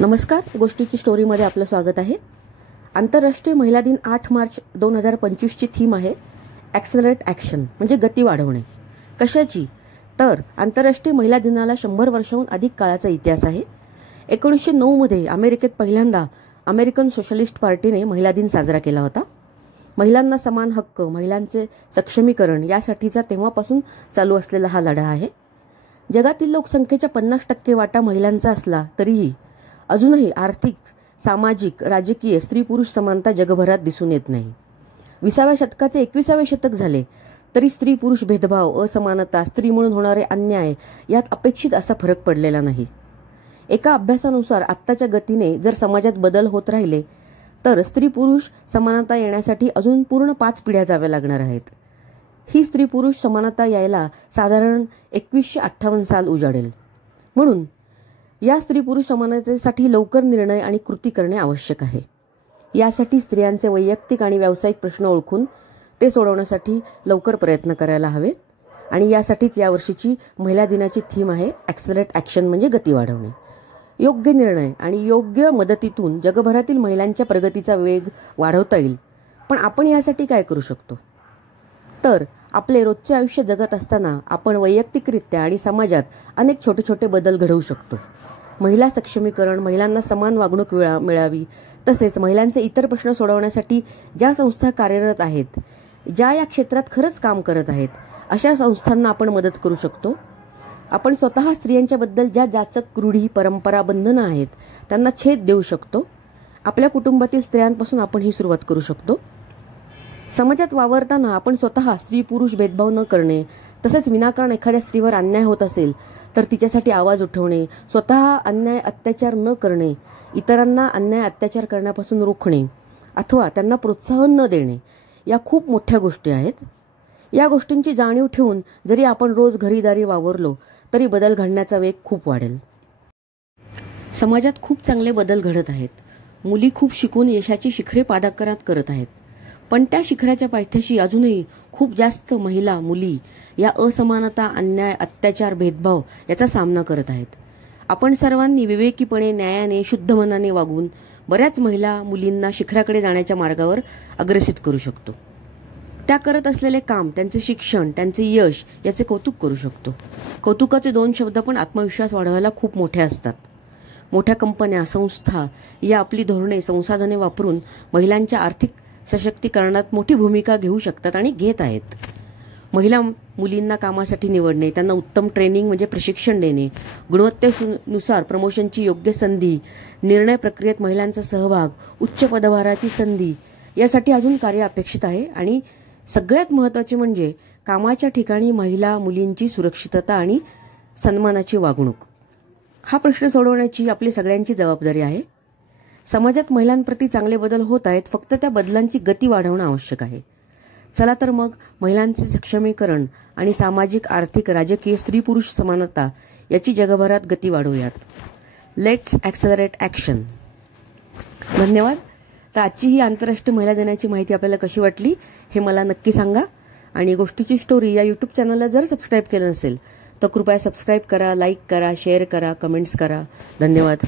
नमस्कार, गोष्टीची स्टोरीमध्ये आपलं स्वागत आहे। आंतरराष्ट्रीय महिला दिन 8 मार्च 2025 ची थीम आहे ॲक्सेलरेट ॲक्शन, म्हणजे गती वाढवणे। कशाची? तर आंतरराष्ट्रीय महिला दिनाला 100 वर्षांहून अधिक काळाचा इतिहास आहे। 1909 मध्ये अमेरिकेत पहिल्यांदा अमेरिकन सोशलिस्ट पार्टीने महिला दिन साजरा केला होता। महिलांना समान हक्क, महिलांचे सक्षमीकरण यासाठीचा तेव्हापासून चालू असलेला हा लढा आहे। जगातील लोकसंख्येच्या 50% वाटा महिलांचा असला तरीही अजूनही आर्थिक, सामाजिक, राजकीय स्त्री-पुरुष समानता जगभरात दिसून येत नाही। 20व्या शतकाचे 21वे शतक झाले तरी स्त्री-पुरुष भेदभाव, असमानता, स्त्री म्हणून होणारे अन्याय यात अपेक्षित असा फरक पडलेला नाही। एका अभ्यासानुसार आत्ताच्या गतीने जर समाजात बदल होत राहिले तर स्त्री-पुरुष समानता येण्यासाठी अजून पूर्ण 5 पिढ्या जाव्या लागणार आहेत। ही स्त्री-पुरुष समानता यायला साधारण 2158 साल उजाडेल। म्हणून या स्त्री-पुरुष समानतेसाठी लवकर निर्णय आणि कृती करणे आवश्यक आहे। यासाठी स्त्रियांचे वैयक्तिक आणि व्यावसायिक प्रश्न ओळखून ते सोडवण्यासाठी लवकर प्रयत्न करायला हवेत। आणि यासाठीच यावर्षीची महिला दिनाची थीम आहे ॲक्सेलरेट ॲक्शन, म्हणजे गती वाढवणे। योग्य निर्णय आणि योग्य मदतीतून जगभरातील महिलांच्या प्रगतीचा वेग वाढवता येईल। पण आपण यासाठी काय करू शकतो? तर आपले रोजचे आयुष्य जगत असताना आपण वैयक्तिकरित्या आणि समाजात अनेक छोटे छोटे बदल घडवू शकतो। महिला सक्षमीकरण, महिलांना समान वागणूक मिळावी, तसेच महिलांचे इतर प्रश्न सोडवण्यासाठी ज्या संस्था कार्यरत आहेत, ज्या या क्षेत्रात खरंच काम करत आहेत, अशा संस्थांना आपण मदत करू शकतो। आपण स्वतः स्त्रियांच्याबद्दल ज्या जाचक रूढी, परंपरा, बंधनं आहेत त्यांना छेद देऊ शकतो। आपल्या कुटुंबातील स्त्रियांपासून आपण ही सुरुवात करू शकतो। समाजात वावरताना आपण स्वतः स्त्री-पुरुष भेदभाव न करणे, तसेच विनाकारण एखाद्या स्त्रीवर अन्याय होत असेल तर तिच्यासाठी आवाज उठवणे, स्वतः अन्याय अत्याचार न करणे, इतरांना अन्याय अत्याचार करण्यापासून रोखणे अथवा त्यांना प्रोत्साहन न देणे, या खूप मोठ्या गोष्टी आहेत। या गोष्टींची जाणीव ठेवून जरी आपण रोज घरीदारी वावरलो तरी बदल घडण्याचा वेग खूप वाढेल। समाजात खूप चांगले बदल घडत आहेत। मुली खूप शिकून यशाची शिखरे पादाक्रांत करत आहेत, पण त्या शिखराच्या पायथ्याशी अजूनही खूप जास्त महिला, मुली या असमानता, अन्याय, अत्याचार, भेदभाव याचा सामना करत आहेत। आपण सर्वांनी विवेकीपणे, न्यायाने, शुद्ध मनाने वागून बऱ्याच महिला, मुलींना शिखराकडे जाण्याच्या मार्गावर अग्रेसित करू शकतो। त्या करत असलेले काम, त्यांचे शिक्षण, त्यांचे यश याचे कौतुक करू शकतो। कौतुकाचे 2 शब्द पण आत्मविश्वास वाढवायला खूप मोठे असतात। मोठ्या कंपन्या, संस्था या आपली धोरणे, संसाधने वापरून महिलांच्या आर्थिक सशक्तीकरणात मोठी भूमिका घेऊ शकतात आणि घेत आहेत। महिला मुलींना कामासाठी निवडणे, त्यांना उत्तम ट्रेनिंग म्हणजे प्रशिक्षण देणे, गुणवत्तेनुसार प्रमोशनची योग्य संधी, निर्णय प्रक्रियेत महिलांचा सहभाग, उच्च पदभाराची संधी यासाठी अजून कार्य अपेक्षित आहे। आणि सगळ्यात महत्त्वाचे म्हणजे कामाच्या ठिकाणी महिला, मुलींची सुरक्षितता आणि सन्मानाची वागणूक। हा प्रश्न सोडवण्याची आपली सगळ्यांची जबाबदारी आहे। समाजात महिलांप्रती चांगले बदल होत आहेत, फक्त त्या बदलांची गती वाढवणं आवश्यक आहे। चला तर मग महिलांचे सक्षमीकरण आणि सामाजिक, आर्थिक, राजकीय स्त्री-पुरुष समानता याची जगभरात गती वाढवूयात। Let's ॲक्सेलरेट action. धन्यवाद। तर आजची ही आंतरराष्ट्रीय महिला दिनाची माहिती आपल्याला कशी वाटली हे मला नक्की सांगा। आणि गोष्टीची स्टोरी या यूट्यूब चॅनलला जर सबस्क्राईब केलं नसेल तर कृपया सबस्क्राईब करा, लाईक करा, शेअर करा, कमेंट्स करा। धन्यवाद।